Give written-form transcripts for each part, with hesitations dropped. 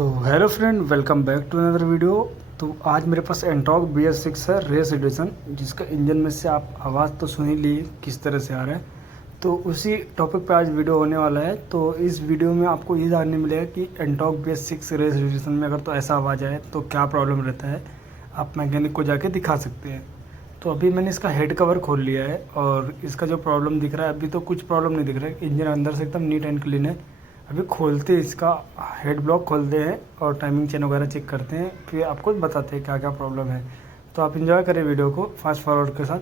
तो hello friend, welcome back to another video. तो आज मेरे पास एंटॉर्क BS6 है रेस एडिशन, जिसका इंजन में से आप आवाज़ तो सुन ही ली किस तरह से आ रहा है। तो उसी टॉपिक पे आज वीडियो होने वाला है। तो इस वीडियो में आपको ये जानने मिलेगा कि एंटॉर्क BS6 रेस एडिशन में अगर तो ऐसा आवाज़ आए तो क्या प्रॉब्लम रहता है, आप मैकेनिक को जाके दिखा सकते हैं। तो अभी मैंने इसका हेड कवर खोल लिया है और इसका जो प्रॉब्लम दिख रहा है, अभी तो कुछ प्रॉब्लम नहीं दिख रहा है। इंजन अंदर से एकदम नीट एंड क्लीन है। अभी खोलते इसका हेड ब्लॉक खोलते हैं और टाइमिंग चेन वगैरह चेक करते हैं, फिर आपको बताते हैं क्या क्या प्रॉब्लम है। तो आप इंजॉय करें वीडियो को फास्ट फॉरवर्ड के साथ।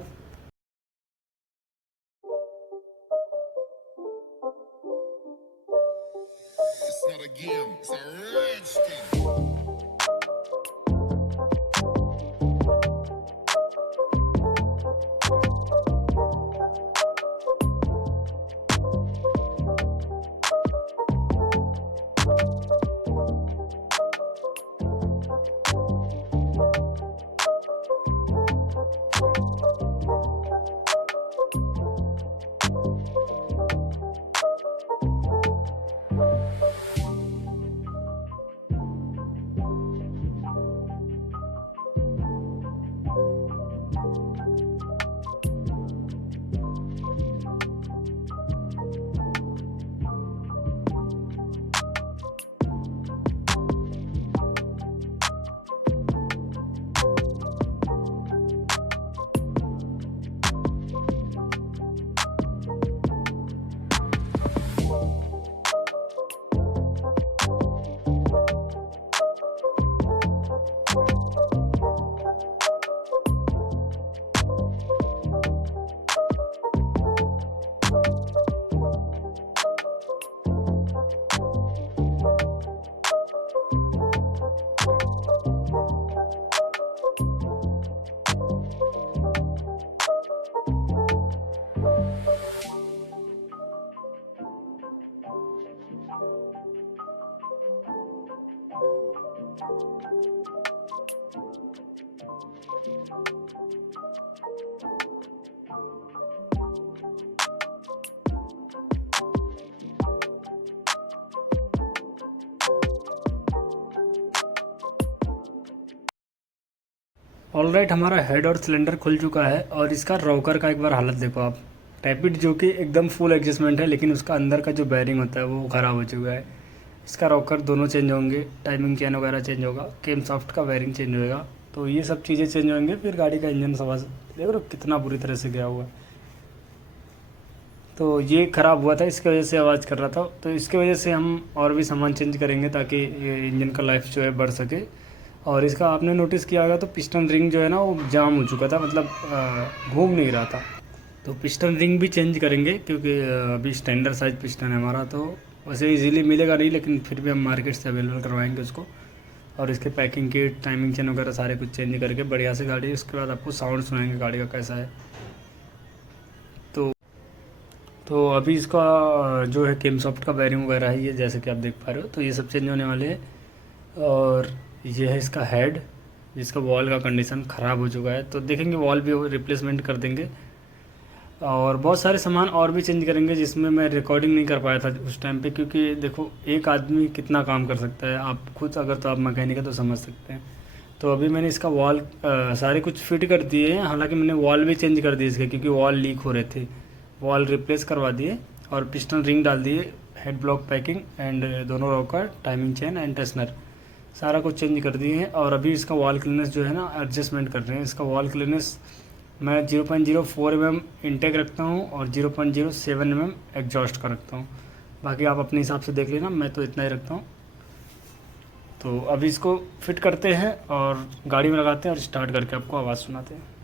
It's not a game, it's a rich thing. Alright, हमारा हेड और सिलेंडर खुल चुका है और इसका रॉकर का एक बार हालत देखो आप। टैपिट जो कि एकदम फुल एडजस्टमेंट है, लेकिन उसका अंदर का जो बैरिंग होता है वो ख़राब हो चुका है। इसका रॉकर दोनों चेंज होंगे, टाइमिंग चेन वगैरह चेंज होगा, केम सॉफ्ट का बैरिंग चेंज होगा। तो ये सब चीज़ें चेंज होंगे। फिर गाड़ी का इंजन आवाज़ देख रहे हो कितना बुरी तरह से गया हुआ है। तो ये ख़राब हुआ था, इसकी वजह से आवाज़ कर रहा था। तो इसकी वजह से हम और भी सामान चेंज करेंगे ताकि इंजन का लाइफ जो है बढ़ सके। और इसका आपने नोटिस किया होगा तो पिस्टन रिंग जो है ना वो जाम हो चुका था, मतलब घूम नहीं रहा था। तो पिस्टन रिंग भी चेंज करेंगे क्योंकि अभी स्टैंडर्ड साइज पिस्टन है हमारा, तो वैसे इजीली मिलेगा नहीं, लेकिन फिर भी हम मार्केट से अवेलेबल करवाएंगे उसको। और इसके पैकिंग किट, टाइमिंग चेन वगैरह सारे कुछ चेंज करके बढ़िया से गाड़ी, उसके बाद आपको साउंड सुनाएंगे गाड़ी का कैसा है। तो अभी इसका जो है केम सॉफ्ट का बैरिंग वगैरह है, ये जैसे कि आप देख पा रहे हो। तो ये सब चेंज होने वाले हैं। और ये है इसका हेड, जिसका वॉल का कंडीशन ख़राब हो चुका है। तो देखेंगे वॉल भी रिप्लेसमेंट कर देंगे और बहुत सारे सामान और भी चेंज करेंगे, जिसमें मैं रिकॉर्डिंग नहीं कर पाया था उस टाइम पे, क्योंकि देखो एक आदमी कितना काम कर सकता है, आप खुद अगर तो आप मैकेनिक है तो समझ सकते हैं। तो अभी मैंने इसका वॉल सारे कुछ फिट कर दिए हैं। हालांकि मैंने वॉल भी चेंज कर दिए इसके, क्योंकि वॉल लीक हो रहे थे। वॉल रिप्लेस करवा दिए और पिस्टन रिंग डाल दिए, हेड ब्लॉक पैकिंग एंड दोनों रॉकर, टाइमिंग चेन एंड टेस्नर सारा कुछ चेंज कर दिए हैं। और अभी इसका वॉल क्लीनेस जो है ना एडजस्टमेंट कर रहे हैं। इसका वॉल क्लीनेस मैं 0.04 mm इंटेक रखता हूँ और 0.07 mm एग्जॉस्ट का रखता हूँ। बाकी आप अपने हिसाब से देख लेना, मैं तो इतना ही रखता हूँ। तो अभी इसको फिट करते हैं और गाड़ी में लगाते हैं और स्टार्ट करके आपको आवाज़ सुनाते हैं।